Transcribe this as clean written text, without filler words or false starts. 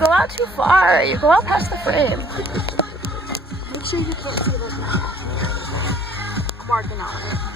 go out too far. You go out past the frame. Make sure you can't see this now. Marking out.